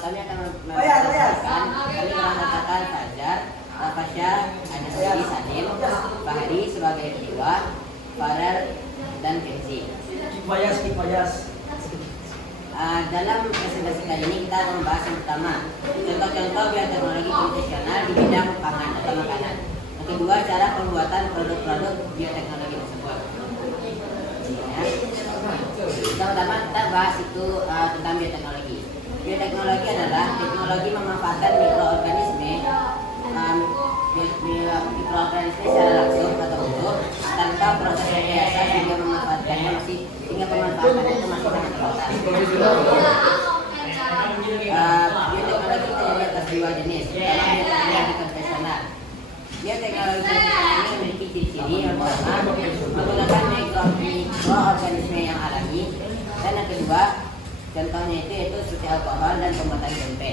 kami akan mengatakan Fajar, Fasya, Anasari, Sadim, Bahari sebagai kedua, Farel dan Kenzi. Kipayas. Dalam presentasi kali ini kita akan membahas yang pertama, contoh-contoh bioteknologi komputasional di bidang pangan atau makanan. Yang kedua, cara pembuatan produk-produk bioteknologi tersebut. Ya. Pertama kita bahas itu tentang bioteknologi. Bioteknologi adalah teknologi memanfaatkan mikroorganisme secara langsung atau utuh tanpa proses rekayasa sehingga pemanfaatannya masih sangat terbatas. Bioteknologi terdiri atas dua jenis. Pertama, bioteknologi konvensional. Bioteknologi konvensional ini memiliki ciri-ciri yang pertama menggunakan mikroorganisme yang alami, dan yang kedua contohnya itu yaitu seperti alkohol dan pembuatan tempe.